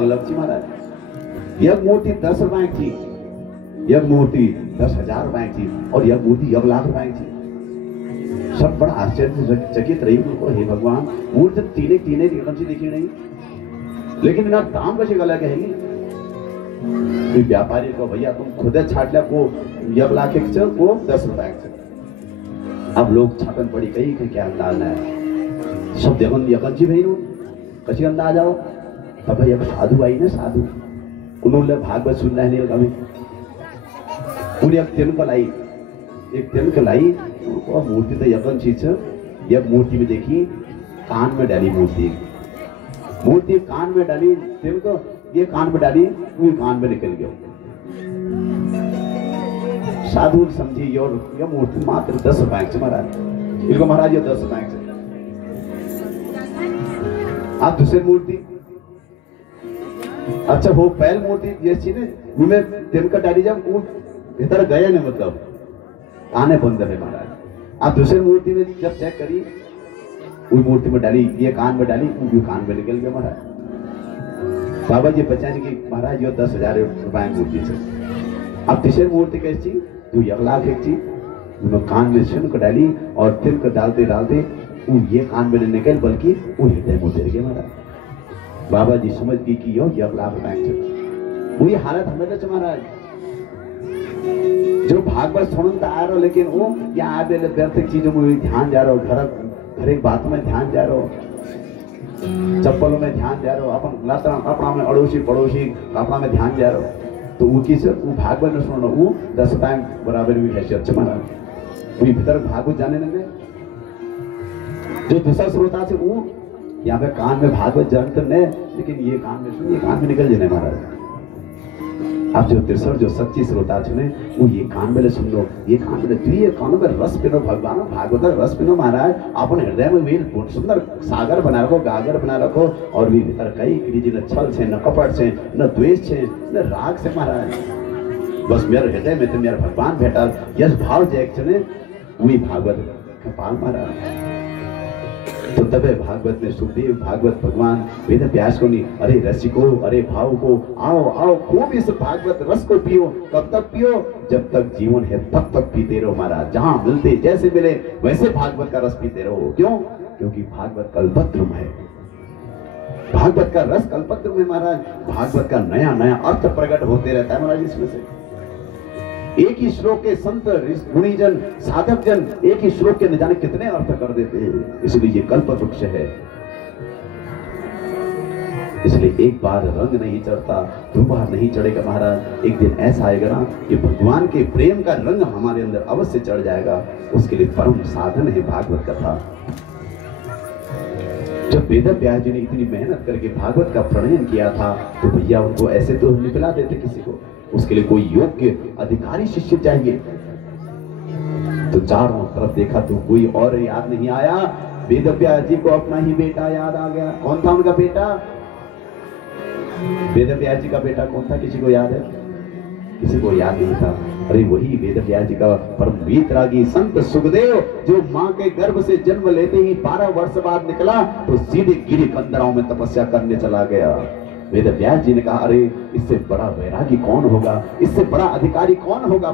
लक्ष्मी महाराज यह मूर्ति 10 रुपए की थी, यह मूर्ति 10,000 रुपए की और यह मूर्ति 1 लाख रुपए की थी। सब बड़ा आश्चर्यचकित रही उनको, हे भगवान मूर्ति तीने तीने कौन देखी नहीं, लेकिन ना दाम कैसे गला कहेगी। व्यापारी को भैया तुम खुद छाट को 1 लाख एक वो 10 रुपए एक। अब लोग छाटन पड़ी कही कि क्या अंदाज है सब देखो यकन जी भाई कसी अंदाज आओ। तब भाई अब साधु आई ना, साधु उन्होंने भागवत सुनना है नहीं कभी पूरी एक दिन को लाई, एक दिन को लाई उनको मूर्ति तो यकन चीज यह मूर्ति में देखी कान में डाली मूर्ति, मूर्ति कान में डाली दिन को ये कान में डाली वो कान में निकल गया। साधु समझी यह मूर्ति मात्र 10 रुपए से महाराज, इनको महाराज ये 10 रुपए से। आप दूसरी मूर्ति अच्छा वो पहल मूर्ति ये चीज उनमें दिन का डाली जब वो भीतर गया नहीं, मतलब आने बंद है महाराज। आप दूसरी मूर्ति में जब चेक करी वो मूर्ति में डाली ये कान में डाली वो कान में निकल गया महाराज। बाबा जी बचाने की महाराज ये 10,000 रुपए मूर्ति से। अब तीसरी मूर्ति कैसी तो 1 लाख एक चीज उन्होंने कान में सुन को डाली और तिल को डालते डालते वो ये कान में निकल बल्कि वो हृदय में उतर गया महाराज। बाबा जी समझ गई कि यो 1 लाख रुपए वही हालत हमें तो महाराज जो भागवत सुनता आ रहा लेकिन वो क्या आ व्यर्थ चीजों में ध्यान जा रहा हो, हर एक बात में ध्यान जा रहा हो, चप्पलों में ध्यान जा रहा हो, अपन कपड़ा में अड़ोसी पड़ोसी कपड़ा में ध्यान जा रहा हो, तो वो किस वो भागवत में सुन वो 10 रुपए बराबर भी हैसियत से महाराज। वही भीतर भागवत जाने लगे जो दूसरा श्रोता से वो यहाँ पे कान में भागवत जानते नहीं, लेकिन ये कान में सुन ये कान में निकल जाने महाराज। आप जो तीसरा जो सच्ची श्रोता सुने वो ये कान में सुन लो, ये कान में तू ये कानों में रस पिनो भगवान भागवत रस पिनो महाराज। अपन हृदय में भी सुंदर सागर बना रखो, गागर बना रखो और भी भीतर कई कृति न छल से न कपट से न द्वेष से न राग से महाराज। बस मेरे हृदय में तो मेरा भगवान भेटा यश भाव जय सुने वही भागवत कपाल महाराज। तो तबे भागवत में सुखदेव भागवत भगवान वेद व्यास को नहीं, अरे रसिको अरे भाव को आओ आओ खूब इस भागवत रस को पियो। कब तक पियो जब तक जीवन है तब तक पीते रहो महाराज। जहां मिलते जैसे मिले वैसे भागवत का रस पीते रहो। क्यों? क्योंकि भागवत कल्पद्रुम है, भागवत का रस कल्पद्रुम है महाराज। भागवत का नया नया अर्थ प्रकट होते रहता है महाराज। इसमें से एक ही श्लोक के संत गुणीजन साधक जन एक ही श्लोक के न जाने कितने अर्थ कर देते हैं, इसलिए ये कल्प वृक्ष है। इसलिए एक बार रंग नहीं चढ़ता 2 बार नहीं चढ़ेगा महाराज। एक दिन ऐसा आएगा ना कि भगवान के प्रेम का रंग हमारे अंदर अवश्य चढ़ जाएगा। उसके लिए परम साधन है भागवत कथा। जब वेद व्यास जी ने इतनी मेहनत करके भागवत का प्रणयन किया था तो भैया उनको ऐसे तो निकला देते किसी को, उसके लिए कोई योग्य अधिकारी शिष्य चाहिए। तो चारों तरफ देखा तो कोई और याद नहीं आया। वेद व्यास जी को अपना ही बेटा याद आ गया। कौन था उनका बेटा? वेद व्यास जी का बेटा कौन था? किसी को याद है? किसी को याद नहीं था। अरे वही वेद व्यास जी का परम वीतरागी संत सुखदेव जो मां के गर्भ से जन्म लेते ही 12 वर्ष बाद निकला तो सीधे गिरी कंदराओं में तपस्या करने चला गया। वेद व्यास जी ने कहा अरे इससे बड़ा वैरागी कौन होगा, इससे बड़ा अधिकारी कौन होगा।